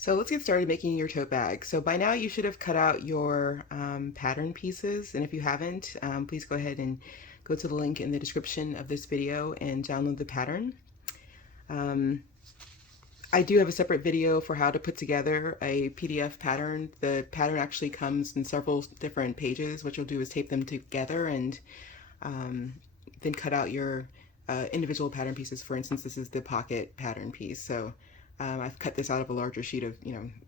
So let's get started making your tote bag. So by now you should have cut out your pattern pieces, and if you haven't, please go ahead and go to the link in the description of this video and download the pattern. I do have a separate video for how to put together a PDF pattern. The pattern actually comes in several different pages. What you'll do is tape them together and then cut out your individual pattern pieces. For instance, this is the pocket pattern piece. So I've cut this out of a larger sheet of,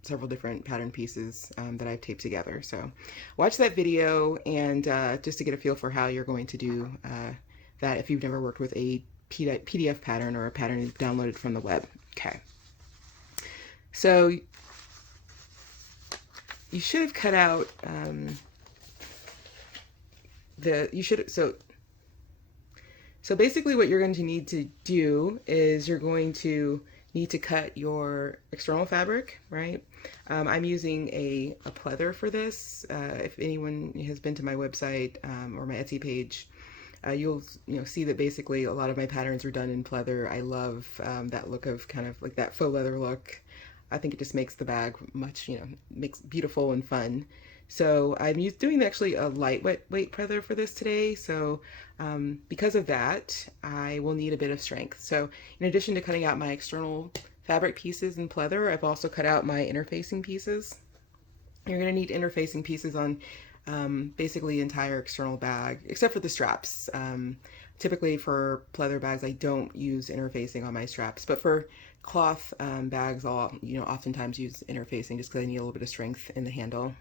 several different pattern pieces that I've taped together. So watch that video and just to get a feel for how you're going to do that if you've never worked with a PDF pattern or a pattern you've downloaded from the web. Okay. So you should have cut out so basically what you're going to need to do is you're going to need to cut your external fabric, right? I'm using a pleather for this. If anyone has been to my website or my Etsy page, you'll see that basically a lot of my patterns are done in pleather. I love that look of kind of like that faux leather look. I think it just makes the bag much, makes beautiful and fun. So I'm doing actually a lightweight pleather for this today. So because of that, I will need a bit of strength. So in addition to cutting out my external fabric pieces in pleather, I've also cut out my interfacing pieces. You're going to need interfacing pieces on basically the entire external bag, except for the straps. Typically for pleather bags, I don't use interfacing on my straps, but for cloth bags, I'll oftentimes use interfacing just because I need a little bit of strength in the handle.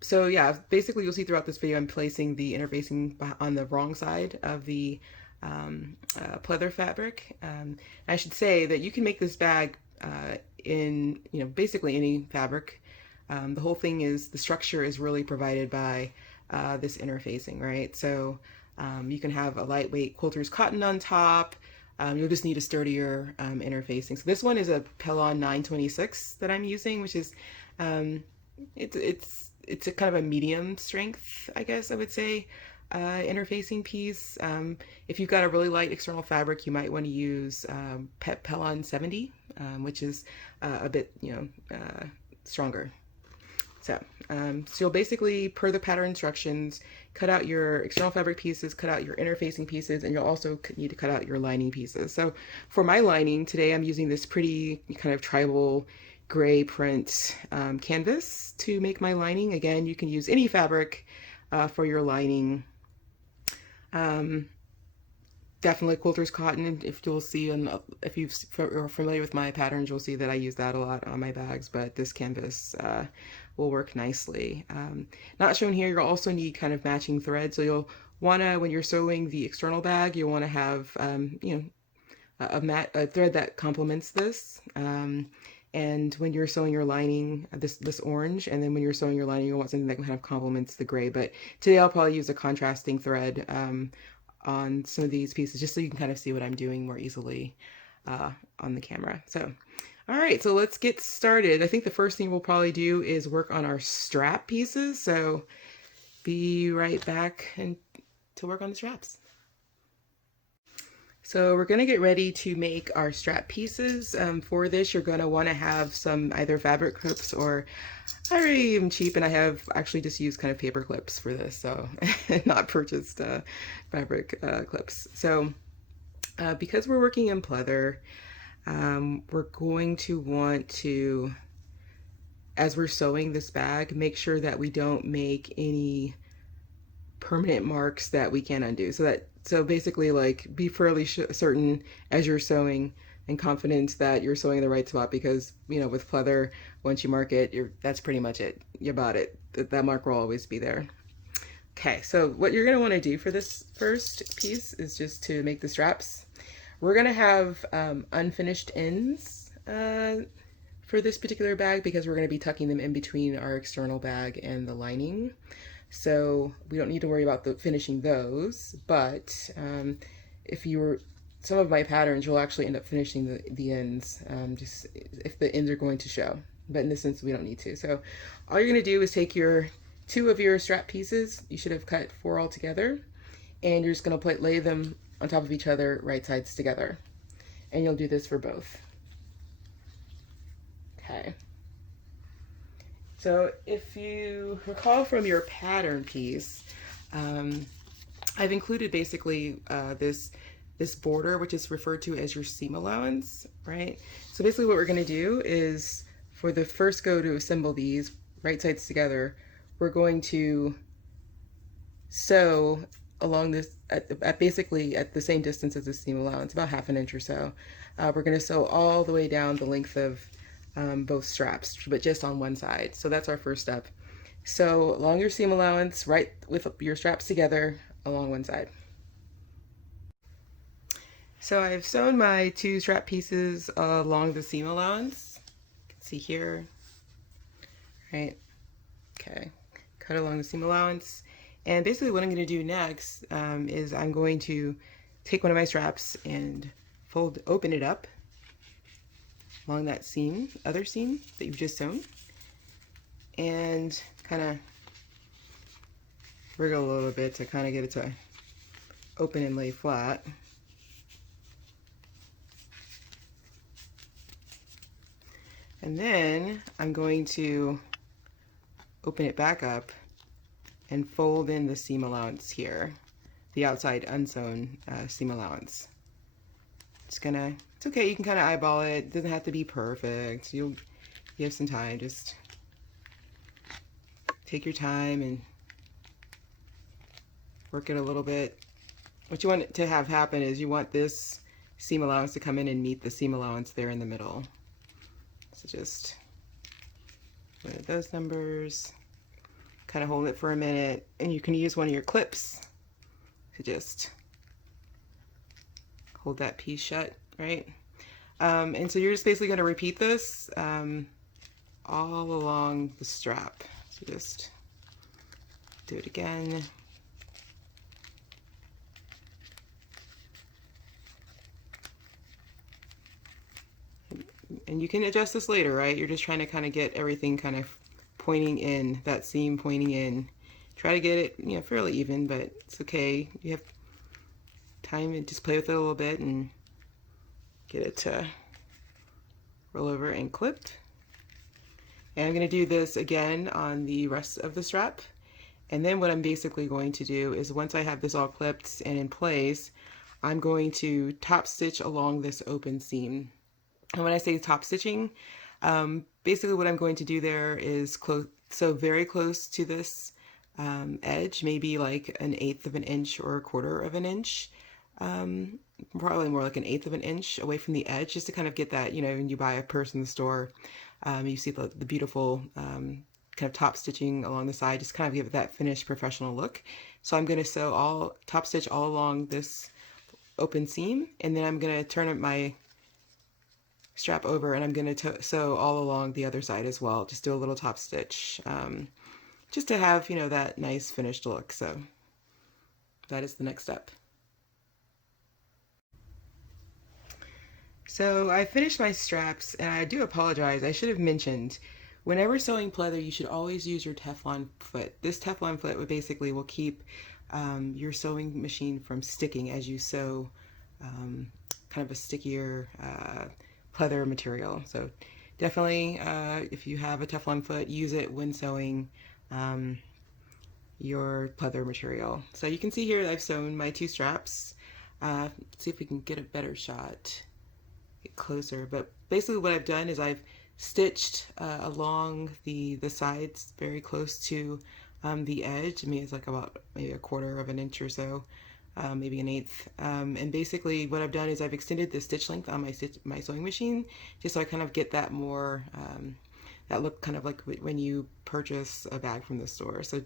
So yeah, basically you'll see throughout this video I'm placing the interfacing on the wrong side of the pleather fabric. I should say that you can make this bag in basically any fabric. The whole thing is the structure is really provided by this interfacing, right? So you can have a lightweight quilter's cotton on top. You'll just need a sturdier interfacing. So this one is a Pelon 926 that I'm using, which is it's a kind of a medium strength, I guess I would say, interfacing piece. If you've got a really light external fabric, you might want to use Pelon 70, which is a bit stronger. So you'll basically, per the pattern instructions, cut out your external fabric pieces, cut out your interfacing pieces, and you'll also need to cut out your lining pieces. So for my lining today, I'm using this pretty kind of tribal gray print canvas to make my lining. Again, you can use any fabric for your lining. Definitely quilter's cotton. If you'll see, if you're familiar with my patterns, you'll see that I use that a lot on my bags, but this canvas will work nicely. Not shown here, you'll also need kind of matching thread. So you'll want to, when you're sewing the external bag, you'll want to have, a thread that complements this. And when you're sewing your lining, this orange, and then when you're sewing your lining, you'll want something that kind of complements the gray. But today I'll probably use a contrasting thread on some of these pieces, just so you can kind of see what I'm doing more easily on the camera. So, all right, so let's get started. I think the first thing we'll probably do is work on our strap pieces. So be right back and to work on the straps. So we're going to get ready to make our strap pieces. For this, you're going to want to have some either fabric clips, or I already am cheap and I have actually just used kind of paper clips for this, so not purchased fabric clips. So because we're working in pleather, we're going to want to, as we're sewing this bag, make sure that we don't make any permanent marks that we can't undo. So basically, like, be fairly certain as you're sewing and confident that you're sewing in the right spot, because with pleather, once you mark it, that's pretty much it. You bought it. That mark will always be there. Okay, so what you're going to want to do for this first piece is just to make the straps. We're going to have unfinished ends for this particular bag, because we're going to be tucking them in between our external bag and the lining. So we don't need to worry about finishing those, but if you were, some of my patterns, you'll actually end up finishing the ends, just if the ends are going to show. But in this instance, we don't need to. So all you're going to do is take two of your strap pieces. You should have cut 4 all together, and you're just going to lay them on top of each other, right sides together. And you'll do this for both. Okay. So if you recall from your pattern piece, I've included basically this border, which is referred to as your seam allowance, right? So basically what we're going to do is for the first go to assemble these right sides together, we're going to sew along this at basically at the same distance as the seam allowance, about 1/2 inch or so. We're going to sew all the way down the length of both straps, but just on one side. So that's our first step. Sew along your seam allowance, right with your straps together along one side. So I've sewn my 2 strap pieces along the seam allowance. You can see here, right? Okay, cut along the seam allowance. And basically what I'm going to do next is I'm going to take one of my straps and open it up along that seam, other seam that you've just sewn, and kind of wriggle a little bit to kind of get it to open and lay flat. And then I'm going to open it back up and fold in the seam allowance here, the outside unsewn seam allowance. It's okay, you can kind of eyeball it. It doesn't have to be perfect. You have some time, just take your time and work it a little bit. What you want to have happen is you want this seam allowance to come in and meet the seam allowance there in the middle. So just put those numbers, kind of hold it for a minute, and you can use one of your clips to just hold that piece shut, right? And so you're just basically going to repeat this all along the strap. So just do it again. And you can adjust this later, right? You're just trying to kind of get everything kind of pointing in, that seam pointing in. Try to get it, you know, fairly even, but it's okay. You have time to just play with it a little bit and get it to roll over and clip. And I'm going to do this again on the rest of the strap. And then what I'm basically going to do is once I have this all clipped and in place, I'm going to top stitch along this open seam. And when I say top stitching, basically what I'm going to do there is so very close to this edge, maybe like 1/8 of an inch or 1/4 of an inch, probably more like 1/8 of an inch away from the edge, just to kind of get that, you know, when you buy a purse in the store, you see the beautiful kind of top stitching along the side, just kind of give it that finished professional look. So I'm going to sew top stitch all along this open seam, and then I'm going to turn my strap over and I'm going to sew all along the other side as well. Just do a little top stitch, just to have, you know, that nice finished look. So that is the next step. So I finished my straps, and I do apologize. I should have mentioned, whenever sewing pleather, you should always use your Teflon foot. This Teflon foot will keep your sewing machine from sticking as you sew kind of a stickier pleather material. So definitely, if you have a Teflon foot, use it when sewing your pleather material. So you can see here I've sewn my 2 straps. Let's see if we can get a better shot, get closer. But basically what I've done is I've stitched along the sides very close to the edge. I mean, it's like about maybe 1/4 of an inch or so. Maybe 1/8. And basically what I've done is I've extended the stitch length on my sewing machine, just so I kind of get that more, that look kind of like when you purchase a bag from the store. So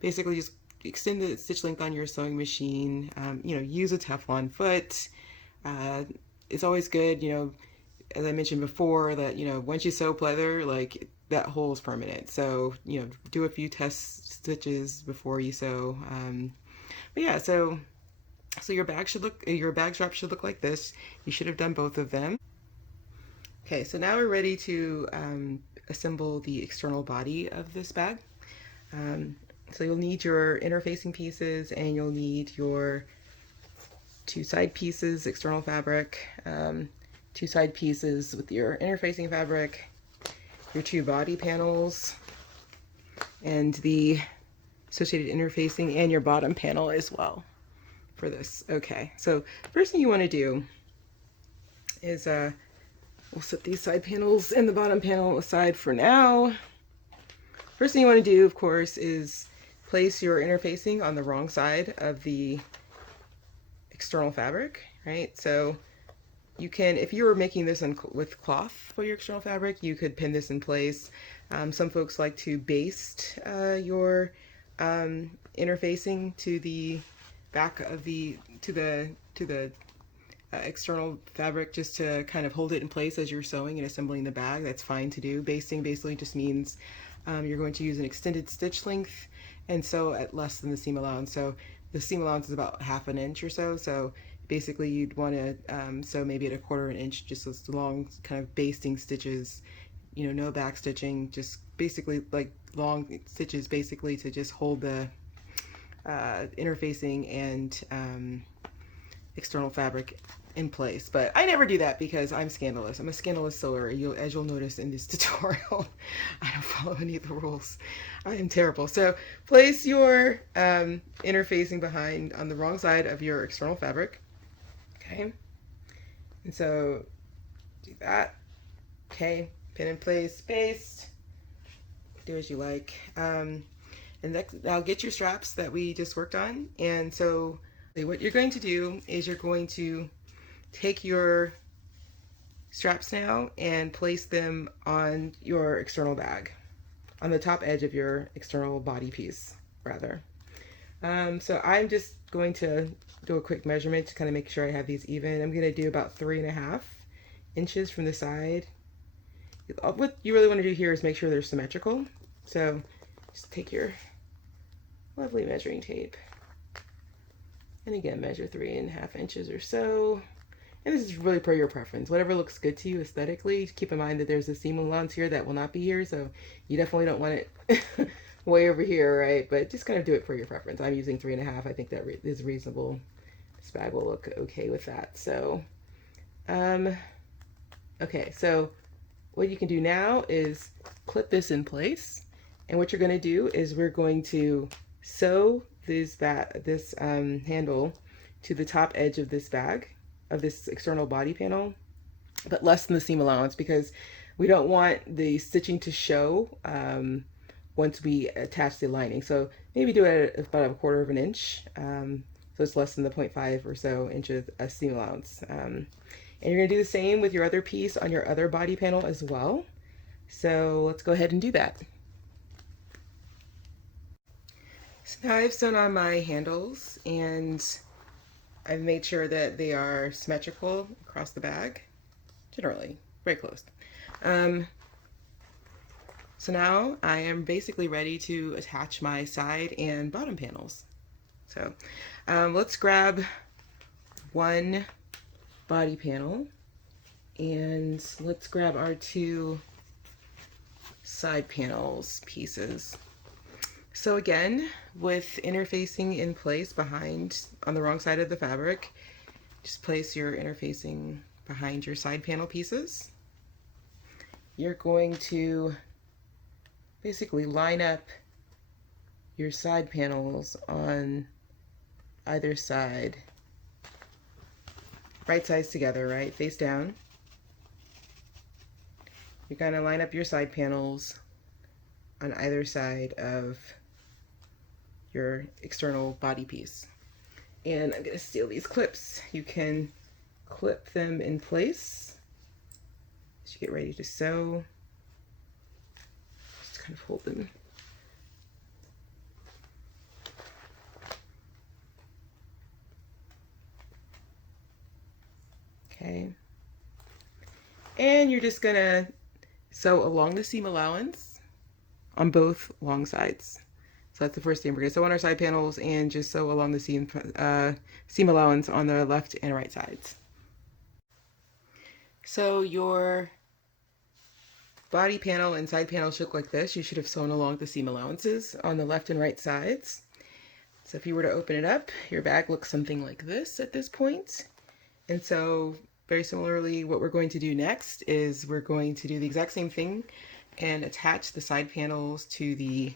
basically just extend the stitch length on your sewing machine, you know, use a Teflon foot. It's always good, you know, as I mentioned before, that, you know, once you sew pleather, like, that hole is permanent. So, you know, do a few test stitches before you sew. But yeah, so your bag strap should look like this. You should have done both of them. Okay, so now we're ready to assemble the external body of this bag. So you'll need your interfacing pieces, and you'll need your 2 side pieces, external fabric, 2 side pieces with your interfacing fabric, your two body panels and the associated interfacing and your bottom panel as well for this. Okay, so first thing you want to do is we'll set these side panels and the bottom panel aside for now. First thing you want to do, of course, is place your interfacing on the wrong side of the external fabric, right? So you can, if you were making this with cloth for your external fabric, you could pin this in place. Some folks like to baste your interfacing to the back of the external fabric, just to kind of hold it in place as you're sewing and assembling the bag. That's fine to do. Basting basically just means you're going to use an extended stitch length and sew at less than the seam allowance. So the seam allowance is about 1/2 inch or so. So basically you'd want to sew maybe at 1/4 inch, just those long kind of basting stitches, you know, no back stitching, just basically like long stitches basically to just hold the interfacing and external fabric in place. But I never do that because I'm scandalous. I'm a scandalous sewer. As you'll notice in this tutorial, I don't follow any of the rules. I am terrible. So place your interfacing behind on the wrong side of your external fabric. Okay. And so do that. Okay. Pin in place, baste. Do as you like. And now get your straps that we just worked on. And so what you're going to do is you're going to take your straps now and place them on your external bag, on the top edge of your external body piece, rather. So I'm just going to do a quick measurement to kind of make sure I have these even. I'm going to do about 3.5 inches from the side. What you really want to do here is make sure they're symmetrical. So just take your lovely measuring tape and again measure 3.5 inches or so. And this is really per your preference, whatever looks good to you aesthetically. Keep in mind that there's a seam allowance here that will not be here, so you definitely don't want it way over here, right? But just kind of do it for your preference. I'm using 3.5. I think that is reasonable. This bag will look okay with that. So okay, so what you can do now is clip this in place, and what you're going to do is we're going to sew this handle to the top edge of this bag, of this external body panel, but less than the seam allowance, because we don't want the stitching to show once we attach the lining. So maybe do it at about 1/4 inch, so it's less than the 0.5 or so inches of seam allowance. And you're going to do the same with your other piece on your other body panel as well. So let's go ahead and do that. So now I've sewn on my handles and I've made sure that they are symmetrical across the bag, generally, very close. So now I am basically ready to attach my side and bottom panels. So let's grab one body panel and let's grab our two side panels pieces. So again, with interfacing in place behind, on the wrong side of the fabric, just place your interfacing behind your side panel pieces. You're going to basically line up your side panels on either side, right sides together, right, face down. You're going to line up your side panels on either side of your external body piece. And I'm going to steal these clips. You can clip them in place as you get ready to sew. Just kind of hold them. Okay. And you're just going to sew along the seam allowance on both long sides. So that's the first thing. We're going to sew on our side panels and just sew along the seam allowance on the left and right sides. So your body panel and side panel should look like this. You should have sewn along the seam allowances on the left and right sides. So if you were to open it up, your bag looks something like this at this point. And so very similarly, what we're going to do next is we're going to do the exact same thing and attach the side panels to the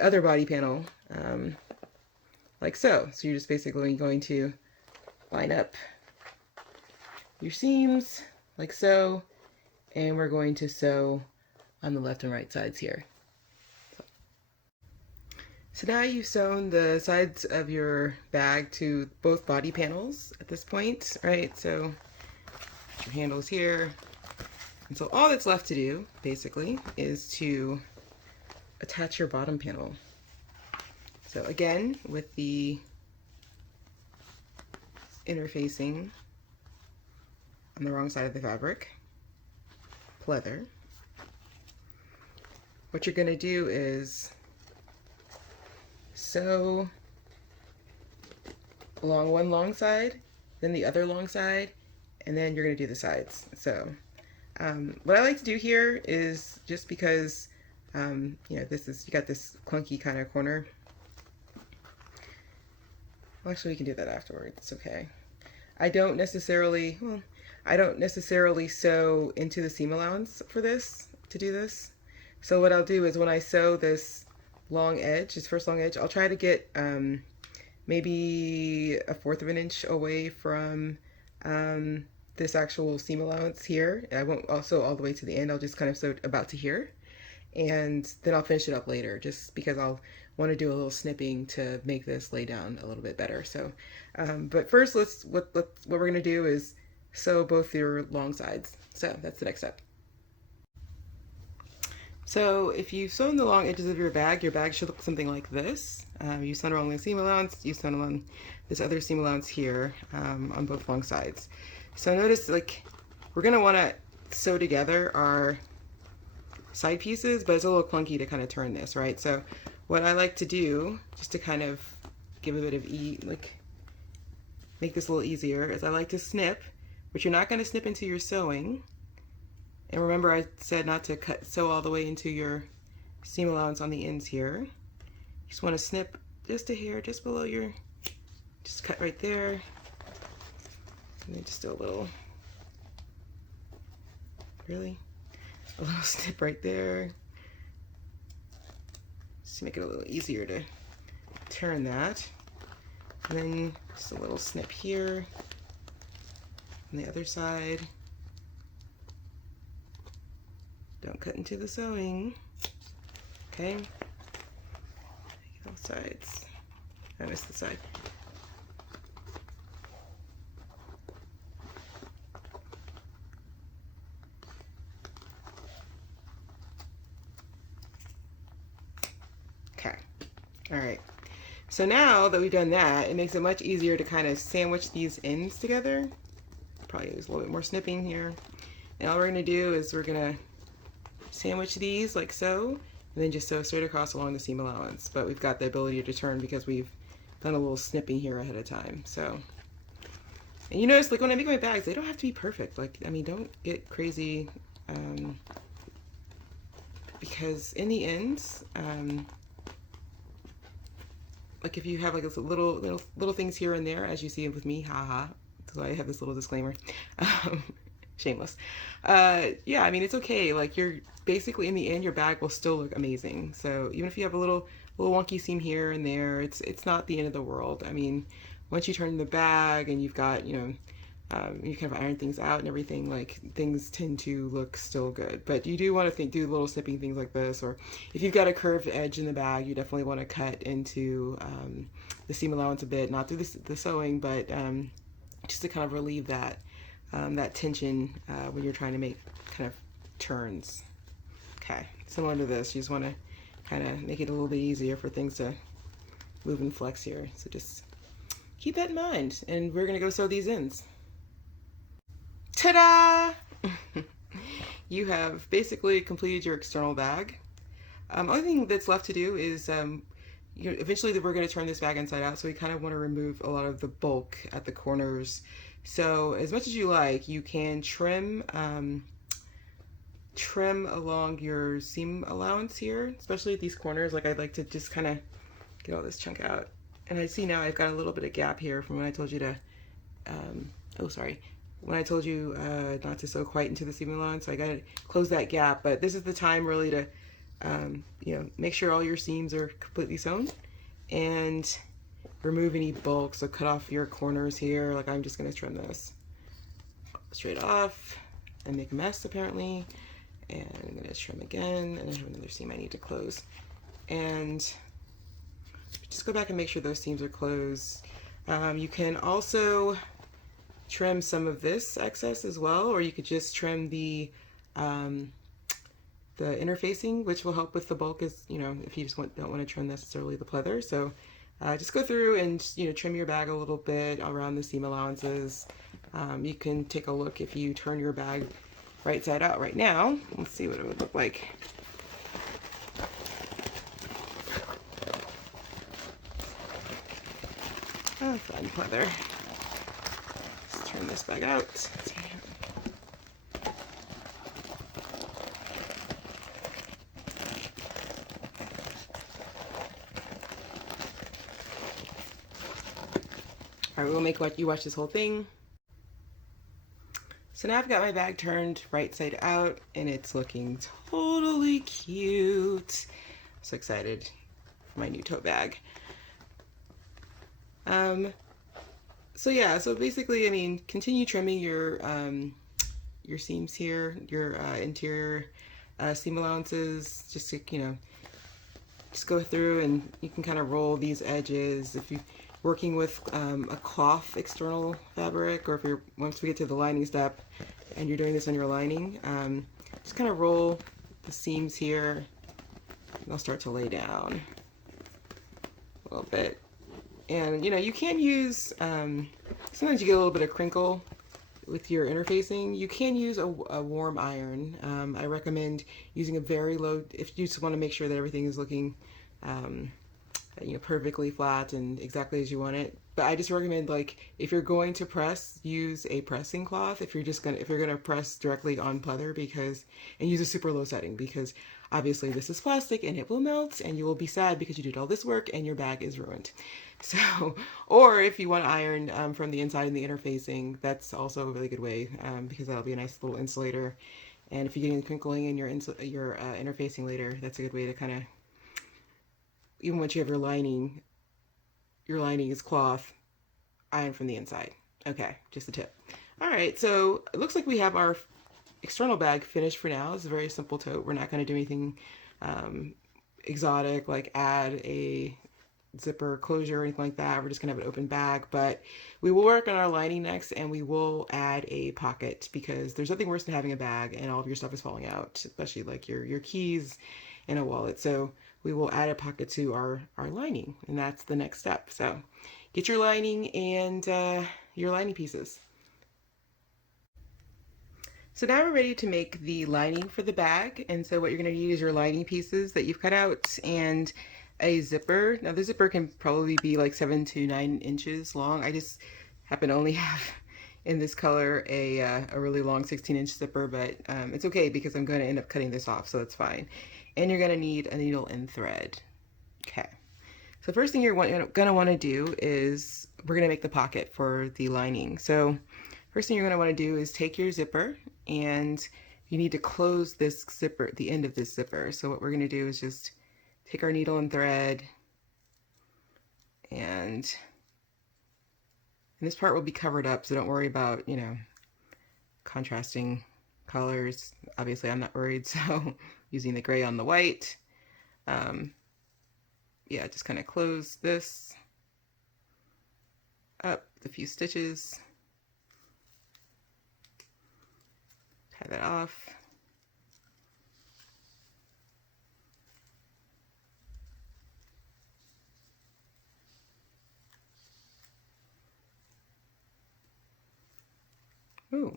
other body panel, like so. So you're just basically going to line up your seams like so, and we're going to sew on the left and right sides here. So now you've sewn the sides of your bag to both body panels at this point, right? So your handles here. And so all that's left to do, basically, is to attach your bottom panel. So again, with the interfacing on the wrong side of the fabric, pleather. What you're going to do is sew along one long side, then the other long side, and then you're going to do the sides. So what I like to do here is, just because you know, you got this clunky kind of corner. Well, actually, we can do that afterwards. It's okay. I don't necessarily sew into the seam allowance for this, to do this. So what I'll do is, when I sew this long edge, this first long edge, I'll try to get maybe 1/4 of an inch away from this actual seam allowance here. I won't sew all the way to the end. I'll just kind of sew about to here, and then I'll finish it up later, just because I'll want to do a little snipping to make this lay down a little bit better. So but first, what we're going to do is sew both your long sides. So that's the next step. So if you've sewn the long edges of your bag should look something like this. You sewn along the seam allowance, you sewn along this other seam allowance here, on both long sides. So notice, like, we're going to want to sew together our side pieces, but it's a little clunky to kind of turn this, right? So what I like to do, just to kind of give a bit of make this a little easier, is I like to snip, but you're not going to snip into your sewing. And remember, I said not to sew all the way into your seam allowance on the ends here. You just want to snip just a hair, just below your, just cut right there. And then just do a little, a little snip right there. Just to make it a little easier to turn that. And then just a little snip here on the other side. Don't cut into the sewing. Okay. Both sides. I missed the side. Okay. All right. So now that we've done that, it makes it much easier to kind of sandwich these ends together. Probably use a little bit more snipping here. And all we're going to do is we're going to sandwich these like so, and then just sew straight across along the seam allowance. But we've got the ability to turn because we've done a little snipping here ahead of time. So, and you notice, like, when I make my bags, they don't have to be perfect. Like, I mean, don't get crazy, because in the end, like, if you have like this little things here and there, as you see with me, haha. So I have this little disclaimer. Shameless. Yeah, I mean, it's okay. Like, you're basically, in the end, your bag will still look amazing. So even if you have a little wonky seam here and there, it's not the end of the world. I mean, once you turn the bag and you've got, you know, you kind of iron things out and everything, like, things tend to look still good. But you do want to do little snipping things like this, or if you've got a curved edge in the bag, you definitely want to cut into the seam allowance a bit, not through the sewing, but just to kind of relieve that tension when you're trying to make kind of turns. Okay, similar to this, you just want to kind of make it a little bit easier for things to move and flex here. So just keep that in mind, and we're going to go sew these ends. Ta-da! You have basically completed your external bag. Only thing that's left to do is, you know, eventually we're going to turn this bag inside out, so we kind of want to remove a lot of the bulk at the corners. So as much as you like, you can trim along your seam allowance here, especially at these corners. Like, I'd like to just kind of get all this chunk out. And I see now I've got a little bit of gap here from when I told you to, oh sorry, when I told you not to sew quite into the seam allowance, so I gotta close that gap. But this is the time really to, you know, make sure all your seams are completely sewn and remove any bulk. So cut off your corners here. Like I'm just gonna trim this straight off and make a mess apparently. And I'm gonna trim again, and I have another seam I need to close. And just go back and make sure those seams are closed. You can also trim some of this excess as well, or you could just trim the interfacing, which will help with the bulk, as you know, if you just don't want to trim necessarily the pleather. So just go through and, you know, trim your bag a little bit around the seam allowances. You can take a look if you turn your bag right side out right now. Let's see what it would look like. Oh, fun pleather. Let's turn this bag out. All right, we'll make you watch this whole thing. So now I've got my bag turned right side out and it's looking totally cute. So excited for my new tote bag. So yeah, so basically, I mean, continue trimming your seams here, your interior seam allowances, just to, you know, just go through and you can kind of roll these edges. If you're working with a cloth external fabric, or if you're, once we get to the lining step and you're doing this on your lining, just kind of roll the seams here and I'll start to lay down a little bit. And you know, you can use, sometimes you get a little bit of crinkle with your interfacing. You can use a warm iron. I recommend using a very low, if you just want to make sure that everything is looking you know, perfectly flat and exactly as you want it. But I just recommend, like, if you're going to press, use a pressing cloth. If you're gonna press directly on pleather, because, and use a super low setting, because obviously this is plastic and it will melt and you will be sad because you did all this work and your bag is ruined. So, or if you want to iron from the inside and the interfacing, that's also a really good way, because that'll be a nice little insulator. And if you get any crinkling in your interfacing later, that's a good way to kind of, even once you have your lining is cloth, iron from the inside. Okay, just a tip. All right, so it looks like we have our external bag finished for now. It's a very simple tote. We're not going to do anything exotic, like add a zipper closure or anything like that. We're just gonna have an open bag, but we will work on our lining next, and we will add a pocket, because there's nothing worse than having a bag and all of your stuff is falling out, especially like your keys and a wallet. So we will add a pocket to our lining, and that's the next step. So get your lining and your lining pieces. So now we're ready to make the lining for the bag. And so what you're going to need is your lining pieces that you've cut out and a zipper. Now the zipper can probably be like 7 to 9 inches long. I just happen to only have in this color a really long 16-inch zipper, but it's okay because I'm going to end up cutting this off, so that's fine. And you're going to need a needle and thread. Okay. So first thing you're going to want to do is we're going to make the pocket for the lining. So first thing you're going to want to do is take your zipper, and you need to close this zipper, the end of this zipper. So what we're going to do is just take our needle and thread, and this part will be covered up, so don't worry about, you know, contrasting colors. Obviously I'm not worried, so using the gray on the white. Yeah, just kind of close this up a few stitches, tie that off. Ooh,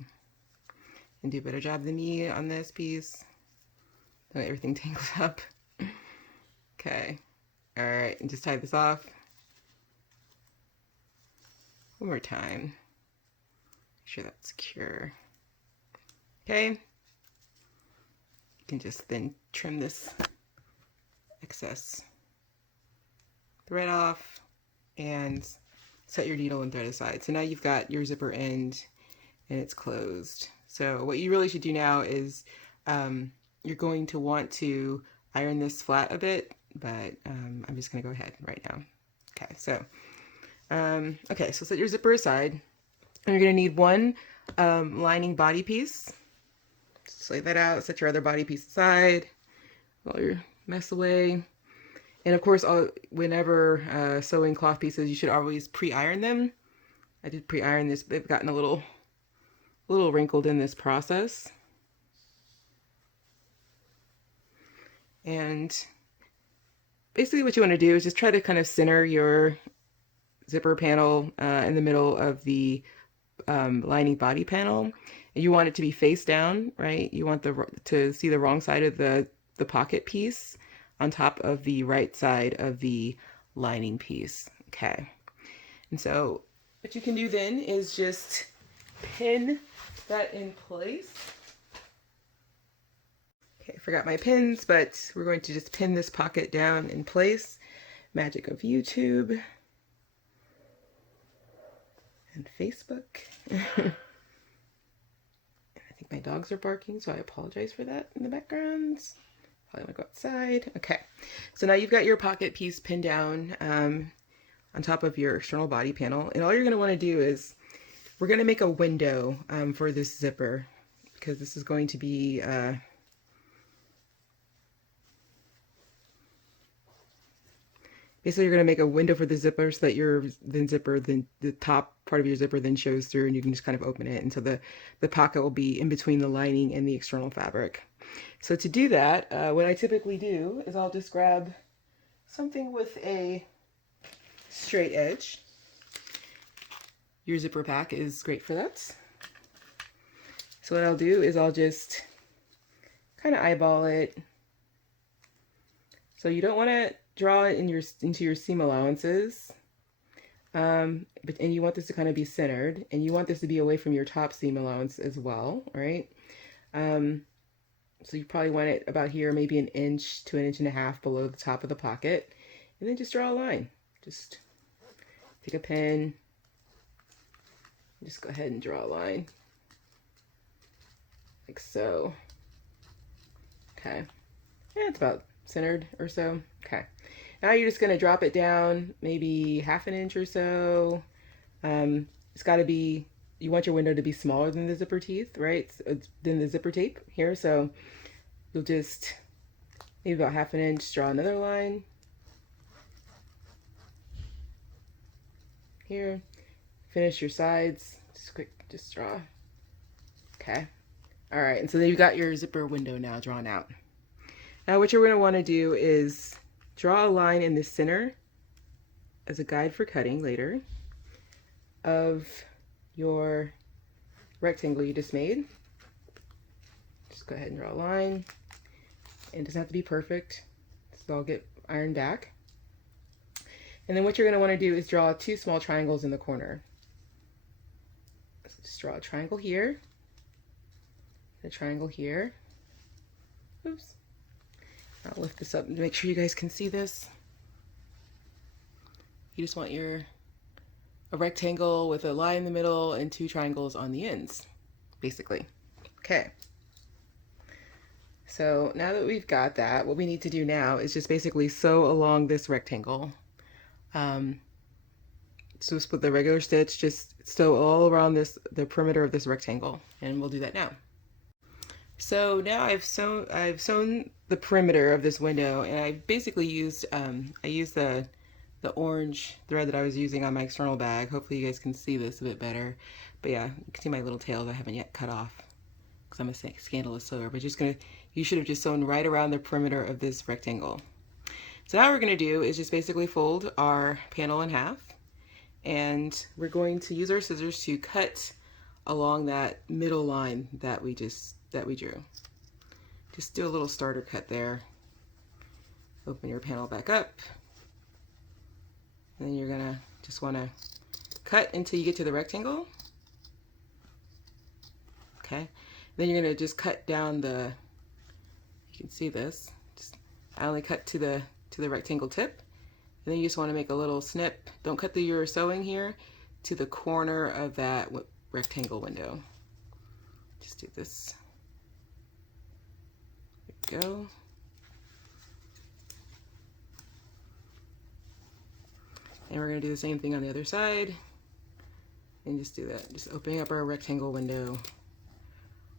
and do a better job than me on this piece. Don't let everything tangles up. Okay, all right, and just tie this off. One more time. Make sure that's secure. Okay, you can just then trim this excess thread off and set your needle and thread aside. So now you've got your zipper end and it's closed. So what you really should do now is you're going to want to iron this flat a bit, but I'm just going to go ahead right now. Okay, so so set your zipper aside, and you're going to need one lining body piece. Just lay that out, set your other body piece aside, all your mess away. And of course, whenever sewing cloth pieces, you should always pre-iron them. I did pre-iron this. They've gotten a little wrinkled in this process. And basically what you want to do is just try to kind of center your zipper panel in the middle of the lining body panel. And you want it to be face down, right? You want to see the wrong side of the pocket piece on top of the right side of the lining piece. Okay. And so what you can do then is just pin that in place. Okay, I forgot my pins, but we're going to just pin this pocket down in place. Magic of YouTube and Facebook. And I think my dogs are barking, so I apologize for that in the background. Probably want to go outside. Okay, so now you've got your pocket piece pinned down on top of your external body panel, and all you're going to want to do is we're going to make a window for this zipper, because this is going to be basically you're going to make a window for the zipper so that the top part of your zipper then shows through, and you can just kind of open it, and so the pocket will be in between the lining and the external fabric. So to do that, what I typically do is I'll just grab something with a straight edge. Your zipper pack is great for that. So what I'll do is I'll just kind of eyeball it. So you don't want to draw it into your seam allowances, and you want this to kind of be centered, and you want this to be away from your top seam allowance as well, right? So you probably want it about here, maybe 1 inch to 1.5 inches below the top of the pocket, and then just draw a line. Just take a pen, just go ahead and draw a line, like so. Okay, yeah, it's about centered or so. Okay, now you're just going to drop it down maybe 1/2 inch or so. It's got to be, you want your window to be smaller than the zipper teeth, right? Than the zipper tape here. So you'll just maybe about 1/2 inch, draw another line here, finish your sides, just draw. Okay, all right, and so then you've got your zipper window now drawn out. Now what you're going to want to do is draw a line in the center as a guide for cutting later of your rectangle you just made. Just go ahead and draw a line. It doesn't have to be perfect, so I'll get ironed back. And then what you're going to want to do is draw 2 small triangles in the corner. So just draw a triangle here, a triangle here. Oops. I'll lift this up and make sure you guys can see this. You just want a rectangle with a line in the middle and 2 triangles on the ends, basically. Okay. So now that we've got that, what we need to do now is just basically sew along this rectangle. So just with the regular stitch, just sew all around the perimeter of this rectangle, and we'll do that now. So now I've sewn the perimeter of this window, and I basically used the orange thread that I was using on my external bag. Hopefully you guys can see this a bit better. But yeah, you can see my little tails I haven't yet cut off because I'm a scandalous sewer. But you should have just sewn right around the perimeter of this rectangle. So now what we're going to do is just basically fold our panel in half, and we're going to use our scissors to cut along that middle line that we drew. Just do a little starter cut there. Open your panel back up, and then you're gonna just want to cut until you get to the rectangle. Okay, then you're gonna just cut down you can see this. I only cut to the rectangle tip, and then you just want to make a little snip. Don't cut your sewing here, to the corner of that rectangle window. Just do this. There we go. And we're going to do the same thing on the other side. And just do that. Just opening up our rectangle window.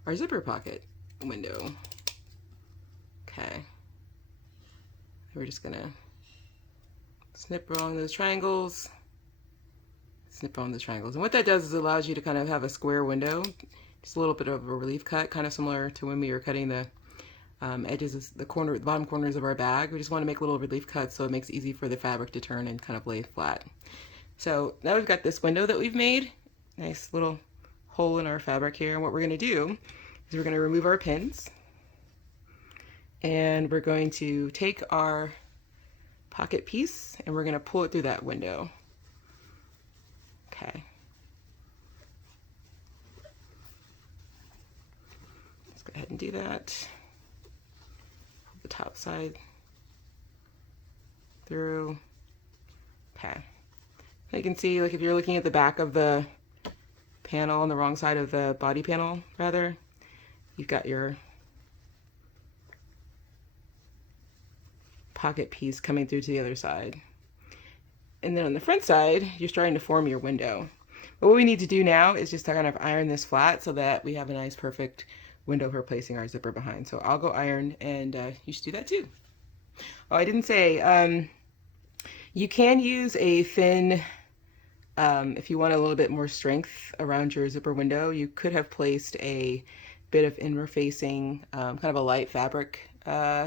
Our zipper pocket window. Okay. We're just going to snip along those triangles. Snip on the triangles. And what that does is it allows you to kind of have a square window. Just a little bit of a relief cut, kind of similar to when we were cutting the edges, the bottom corners of our bag. We just want to make little relief cuts so it makes it easy for the fabric to turn and kind of lay flat. So now we've got this window that we've made. Nice little hole in our fabric here. And what we're going to do is we're going to remove our pins. And we're going to take our pocket piece and we're going to pull it through that window. Okay. Let's go ahead and do that. Pull the top side through. Okay. You can see, like, if you're looking at the back of the panel on the wrong side of the body panel, rather, you've got your pocket piece coming through to the other side. And then on the front side, you're starting to form your window. But what we need to do now is just to kind of iron this flat so that we have a nice perfect window for placing our zipper behind. So I'll go iron, and you should do that too. Oh, I didn't say, you can use a thin, if you want a little bit more strength around your zipper window, you could have placed a bit of interfacing, kind of a light fabric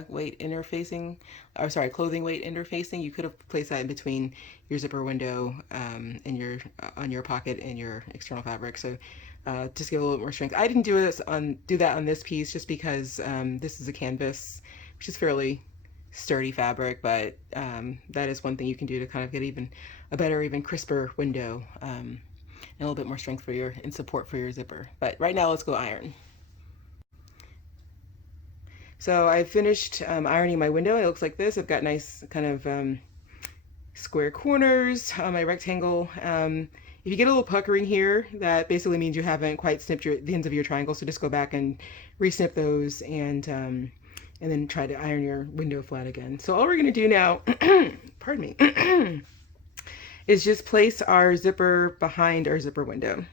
weight interfacing, or sorry, clothing weight interfacing. You could have placed that in between your zipper window and your on your pocket and your external fabric. So just give a little bit more strength. I didn't do that on this piece just because this is a canvas, which is fairly sturdy fabric, but that is one thing you can do to kind of get even a better, even crisper window, and a little bit more strength for your and support for your zipper. But right now, let's go iron. So I finished ironing my window. It looks like this. I've got nice kind of square corners on my rectangle. If you get a little puckering here, that basically means you haven't quite snipped the ends of your triangle. So just go back and re-snip those and then try to iron your window flat again. So all we're going to do now, pardon me, is just place our zipper behind our zipper window.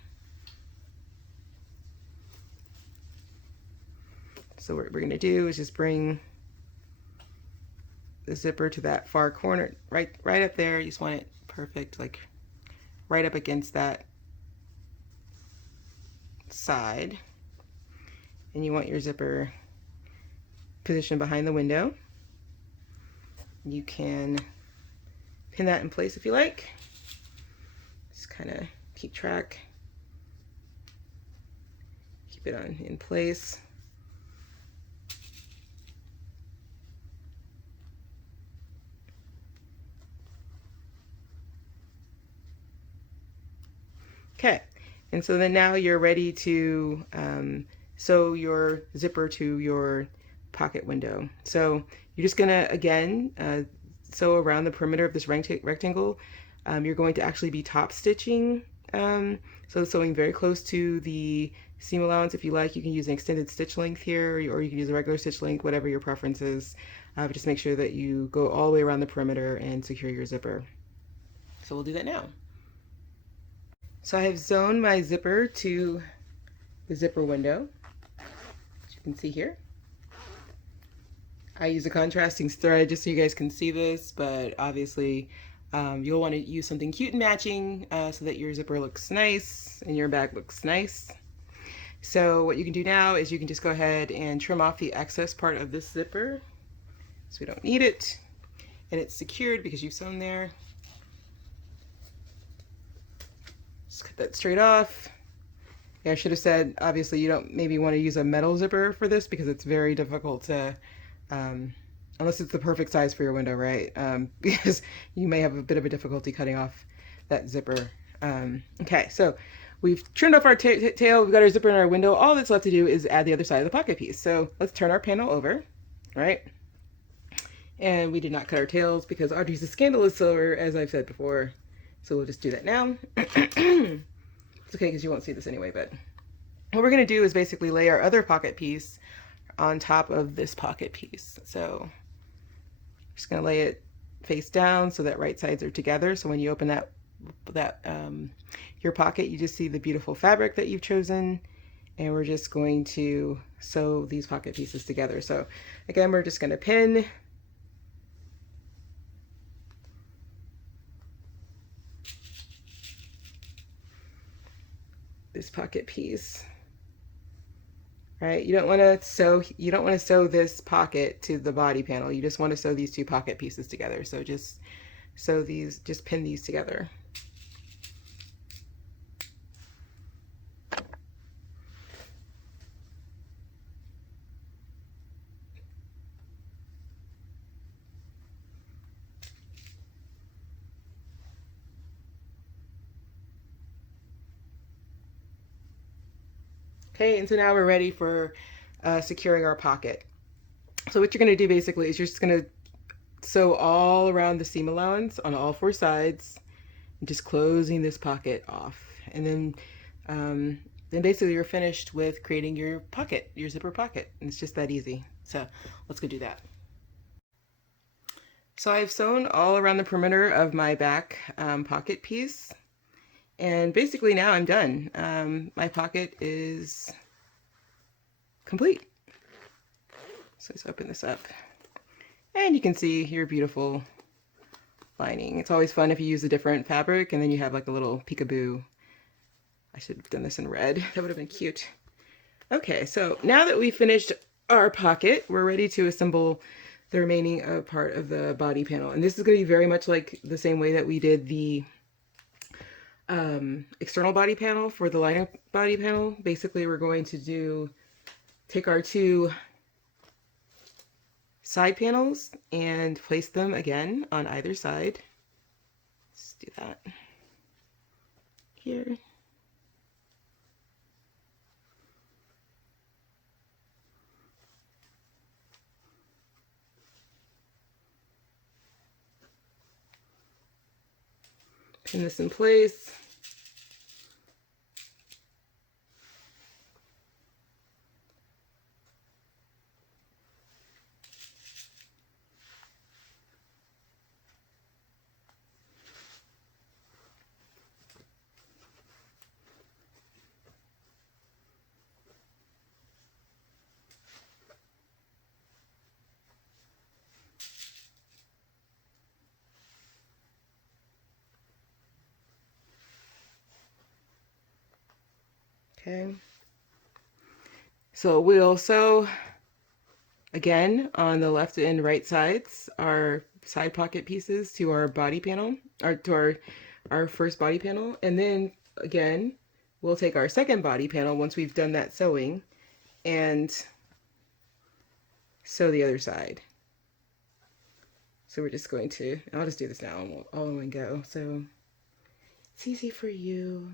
So what we're going to do is just bring the zipper to that far corner, right up there. You just want it perfect, like right up against that side. And you want your zipper positioned behind the window. You can pin that in place if you like. Just kind of keep track. Keep it in place. Okay, and so then now you're ready to sew your zipper to your pocket window. So you're just gonna, again, sew around the perimeter of this rectangle. You're going to actually be top stitching, so sewing very close to the seam allowance. If you like, you can use an extended stitch length here, or you can use a regular stitch length, whatever your preference is. But just make sure that you go all the way around the perimeter and secure your zipper. So we'll do that now. So I have sewn my zipper to the zipper window, as you can see here. I use a contrasting thread just so you guys can see this, but obviously you'll want to use something cute and matching so that your zipper looks nice and your bag looks nice. So what you can do now is you can just go ahead and trim off the excess part of this zipper so we don't need it, and it's secured because you've sewn there. Just cut that straight off. Yeah, I should have said, obviously you don't maybe want to use a metal zipper for this because it's very difficult to, unless it's the perfect size for your window, right? Because you may have a bit of a difficulty cutting off that zipper. Okay, so we've trimmed off our tail, we've got our zipper in our window. All that's left to do is add the other side of the pocket piece. So let's turn our panel over, right? And we did not cut our tails because Audrey's a scandalous sewer, as I've said before. So we'll just do that now. It's okay because you won't see this anyway, but what we're going to do is basically lay our other pocket piece on top of this pocket piece. So just going to lay it face down so that right sides are together. So when you open your pocket, you just see the beautiful fabric that you've chosen. And we're just going to sew these pocket pieces together. So again, we're just going to pin this pocket piece. Right? You don't want to sew this pocket to the body panel. You just want to sew these two pocket pieces together. So just pin these together. Okay, and so now we're ready for securing our pocket. So what you're going to do basically is you're just going to sew all around the seam allowance on all four sides, and just closing this pocket off. And then basically you're finished with creating your pocket, your zipper pocket. And it's just that easy. So let's go do that. So I've sewn all around the perimeter of my back pocket piece. And basically now I'm done. My pocket is complete. So let's open this up. And you can see your beautiful lining. It's always fun if you use a different fabric and then you have like a little peekaboo. I should have done this in red. That would have been cute. Okay, so now that we've finished our pocket, we're ready to assemble the remaining part of the body panel. And this is going to be very much like the same way that we did the external body panel for the liner body panel. Basically, we're going to take our two side panels and place them again on either side. Let's do that here. Pin this in place. Okay, so we'll sew again on the left and right sides our side pocket pieces to our body panel, or to our first body panel, and then again we'll take our second body panel once we've done that sewing and sew the other side. So we're just going to, I'll just do this now all in one go, so it's easy for you.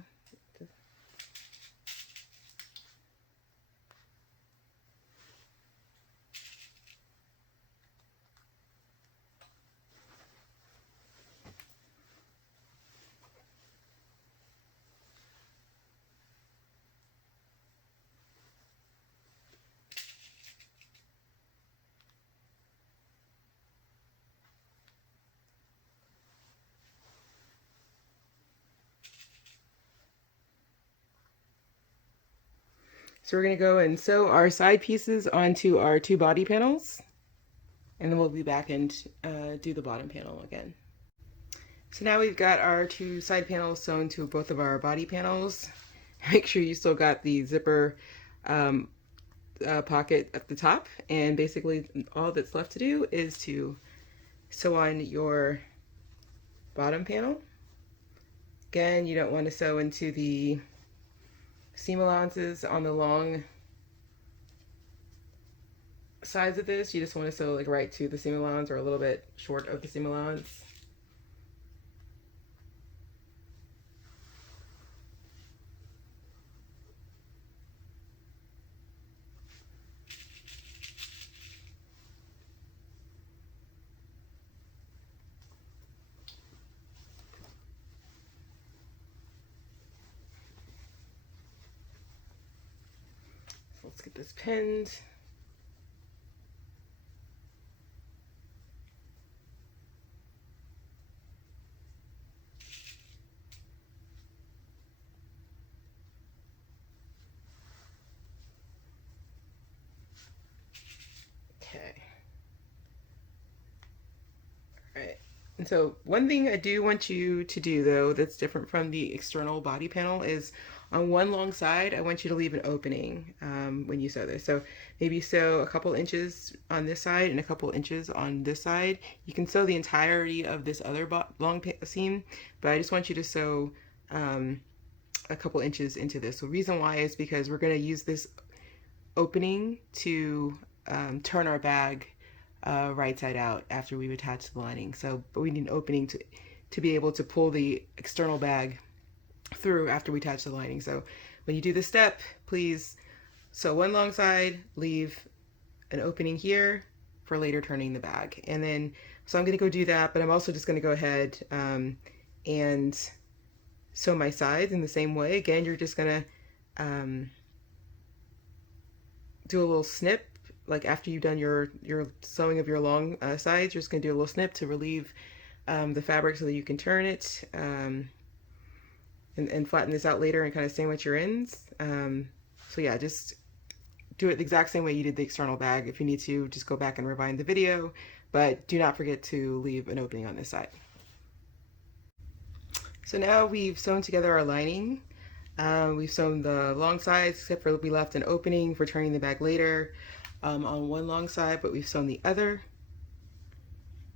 So we're going to go and sew our side pieces onto our two body panels, and then we'll be back and do the bottom panel again. So now we've got our two side panels sewn to both of our body panels. Make sure you still got the zipper pocket at the top, and basically all that's left to do is to sew on your bottom panel. Again, you don't want to sew into the seam allowances on the long sides of this. You just want to sew like right to the seam allowance or a little bit short of the seam allowance. get this pinned. Okay. All right. And so one thing I do want you to do though that's different from the external body panel is on one long side, I want you to leave an opening when you sew this. So maybe sew a couple inches on this side and a couple inches on this side. You can sew the entirety of this other long seam, but I just want you to sew a couple inches into this. So the reason why is because we're going to use this opening to turn our bag right side out after we've attached the lining. So, but we need an opening to be able to pull the external bag through after we attach the lining. So when you do this step, please sew one long side, leave an opening here for later turning the bag. And then, so I'm going to go do that, but I'm also just going to go ahead and sew my sides in the same way. Again, you're just going to do a little snip. Like after you've done your sewing of your long sides, you're just going to do a little snip to relieve the fabric so that you can turn it and flatten this out later and kind of sandwich your ends. So yeah, just do it the exact same way you did the external bag. If you need to, just go back and rewind the video, but do not forget to leave an opening on this side. So now we've sewn together our lining. We've sewn the long sides, except for we left an opening for turning the bag later on one long side, but we've sewn the other,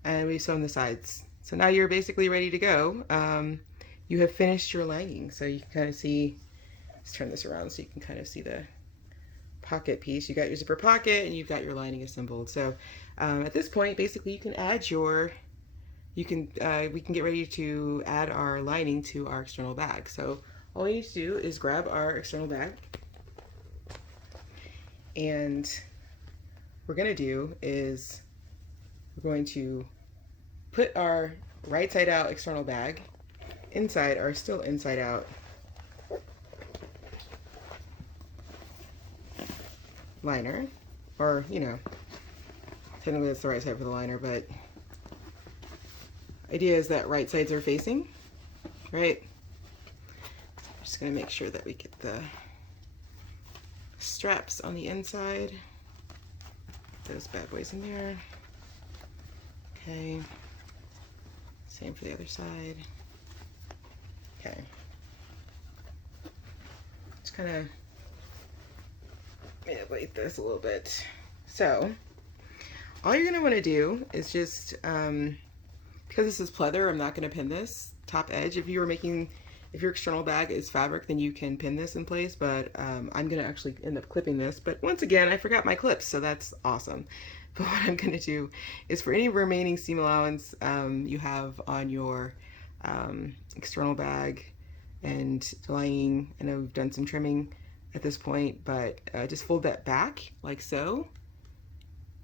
and we've sewn the sides. So now you're basically ready to go. You have finished your lining, so you can kind of see, let's turn this around so you can kind of see the pocket piece. You got your zipper pocket and you've got your lining assembled. So at this point, basically you can add we can get ready to add our lining to our external bag. So all you need to do is grab our external bag, and what we're going to do is we're going to put our right side out external bag inside our still inside out liner, or you know, technically that's the right side for the liner, but idea is that right sides are facing, right? I'm just going to make sure that we get the straps on the inside. Get those bad boys in there. Okay. Same for the other side. Okay. Just kind of manipulate this a little bit. So all you're going to want to do is just, because this is pleather, I'm not going to pin this top edge. If your external bag is fabric, then you can pin this in place, but I'm going to actually end up clipping this. But once again, I forgot my clips, so that's awesome. But what I'm going to do is for any remaining seam allowance you have on your external bag and the lining, I know we've done some trimming at this point, but just fold that back like so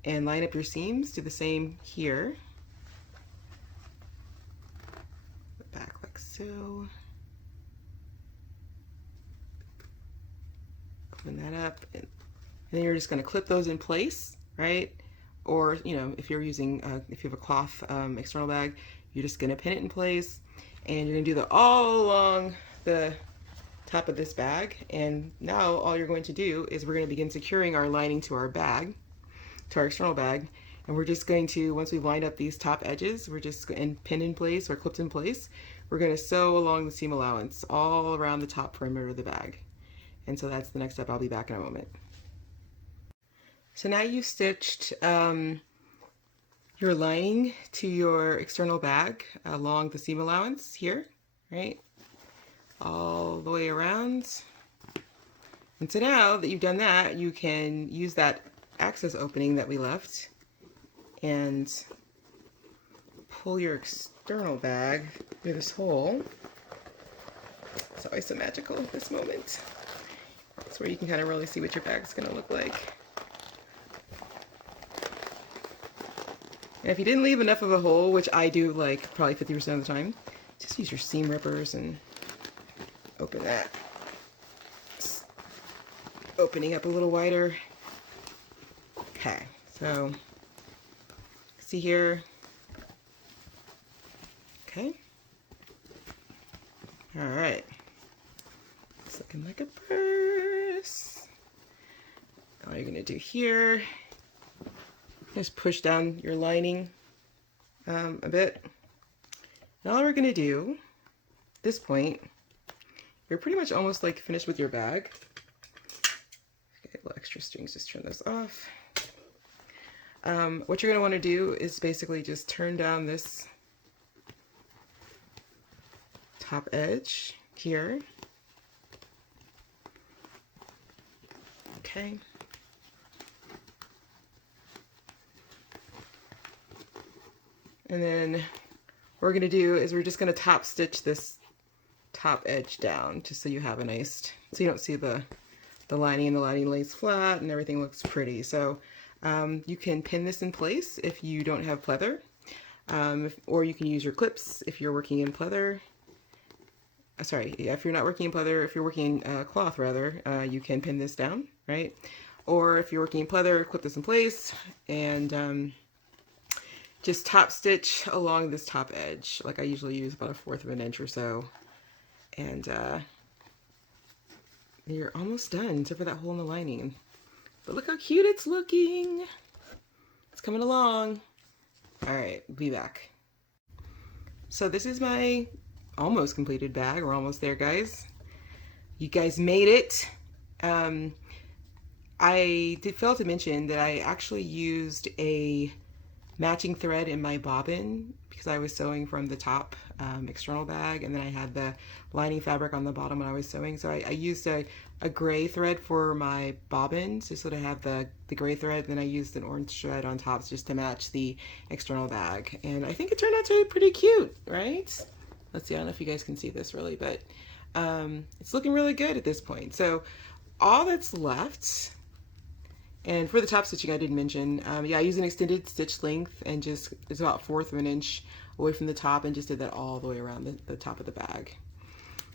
and line up your seams. Do the same here. Back like so. Open that up, and then you're just going to clip those in place, right? Or, you know, if you're using, if you have a cloth external bag, you're just going to pin it in place, and you're going to do that all along the top of this bag. And now all you're going to do is we're going to begin securing our lining to our bag, to our external bag, and we're just going to, once we've lined up these top edges, we're just going to pin in place or clipped in place, we're going to sew along the seam allowance all around the top perimeter of the bag. And so that's the next step. I'll be back in a moment. So now you've stitched your lining to your external bag along the seam allowance here, right? All the way around. And so now that you've done that, you can use that access opening that we left and pull your external bag through this hole. It's always so magical at this moment. It's where you can kind of really see what your bag's going to look like. And if you didn't leave enough of a hole, which I do like probably 50% of the time, just use your seam rippers and open that opening up a little wider. Okay, so see here. Okay. All right. It's looking like a purse. All you're gonna do here, just push down your lining a bit. And all we're gonna do at this point, you're pretty much almost like finished with your bag. Okay, little extra strings, just turn those off. What you're gonna want to do is basically just turn down this top edge here. Okay. And then what we're going to do is we're just going to top stitch this top edge down just so you have a nice, so you don't see the lining, and the lining lays flat and everything looks pretty. So you can pin this in place if you don't have pleather, or you can use your clips if you're working in pleather. Sorry, if you're not working in pleather, if you're working in cloth rather, you can pin this down, right? Or if you're working in pleather, clip this in place and just top stitch along this top edge. Like I usually use about 1/4 of an inch or so. And you're almost done, except for that hole in the lining. But look how cute it's looking. It's coming along. All right, be back. So this is my almost completed bag. We're almost there, guys. You guys made it. I did fail to mention that I actually used a matching thread in my bobbin because I was sewing from the top external bag, and then I had the lining fabric on the bottom when I was sewing. So I used a gray thread for my bobbin just so to have the gray thread, and then I used an orange thread on top just to match the external bag. And I think it turned out to be pretty cute, right? Let's see, I don't know if you guys can see this really, but it's looking really good at this point. So all that's left, and for the top stitching I didn't mention, yeah, I used an extended stitch length and just, it's about 1/4 of an inch away from the top, and just did that all the way around the top of the bag.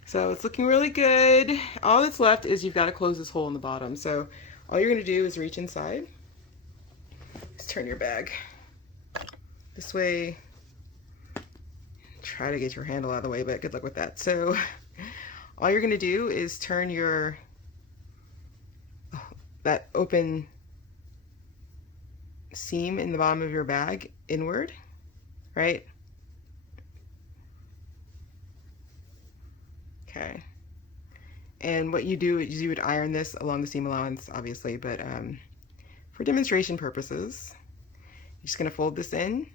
So it's looking really good. All that's left is you've got to close this hole in the bottom. So all you're going to do is reach inside. Just turn your bag this way. Try to get your handle out of the way, but good luck with that. So all you're going to do is turn your that open seam in the bottom of your bag inward, right? Okay. And what you do is you would iron this along the seam allowance, obviously, but for demonstration purposes, you're just going to fold this in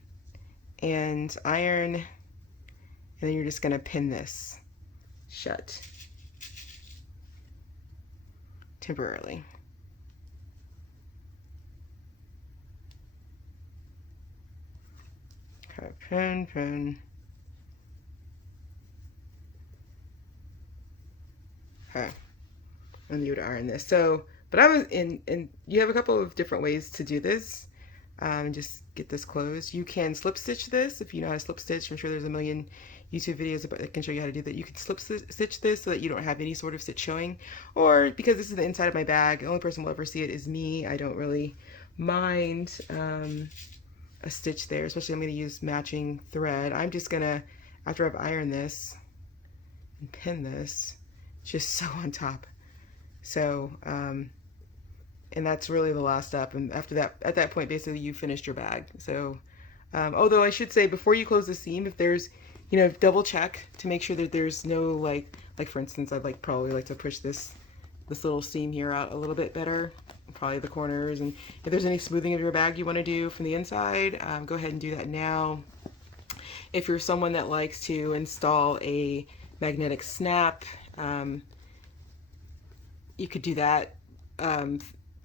and iron, and then you're just going to pin this shut temporarily. Okay, pin. Okay, and you would iron this. So, but I was in you have a couple of different ways to do this. Just get this closed. You can slip stitch this if you know how to slip stitch. I'm sure there's a million YouTube videos that can show you how to do that. You can slip stitch this so that you don't have any sort of stitch showing. Or because this is the inside of my bag, the only person who will ever see it is me. I don't really mind a stitch there, especially I'm going to use matching thread. I'm just going to, after I've ironed this and pin this, just sew on top. So, and that's really the last step. And after that, at that point, basically you finished your bag. So, although I should say before you close the seam, if there's, you know, double check to make sure that there's no like for instance, I'd probably like to push this little seam here out a little bit better, probably the corners. And if there's any smoothing of your bag you want to do from the inside, go ahead and do that now. If you're someone that likes to install a magnetic snap, you could do that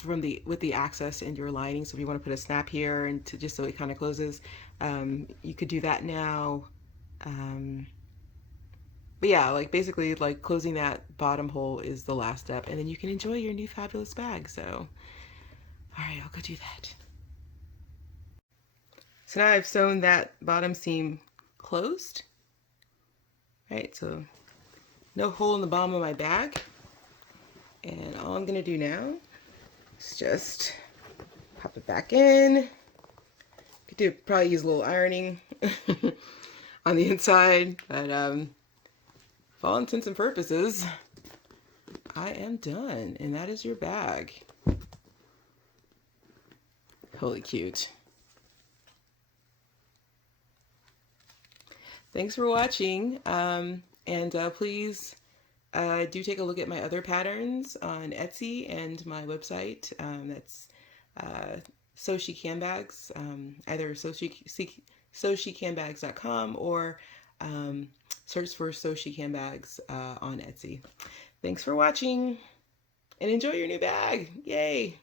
with the access in your lining. So if you want to put a snap here and to just so it kind of closes, you could do that now. But yeah, like basically like closing that bottom hole is the last step, and then you can enjoy your new fabulous bag. So, all right, I'll go do that. So now I've sewn that bottom seam closed. Right, so no hole in the bottom of my bag. And all I'm gonna do now is just pop it back in. Could do probably use a little ironing on the inside, but for all intents and purposes, I am done, and that is your bag. Holy cute. Thanks for watching, and please do take a look at my other patterns on Etsy and my website. That's So Chic Handbags, either SoChicHandbags.com or search for So Chic Handbags on Etsy. Thanks for watching, and enjoy your new bag. Yay!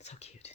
So cute.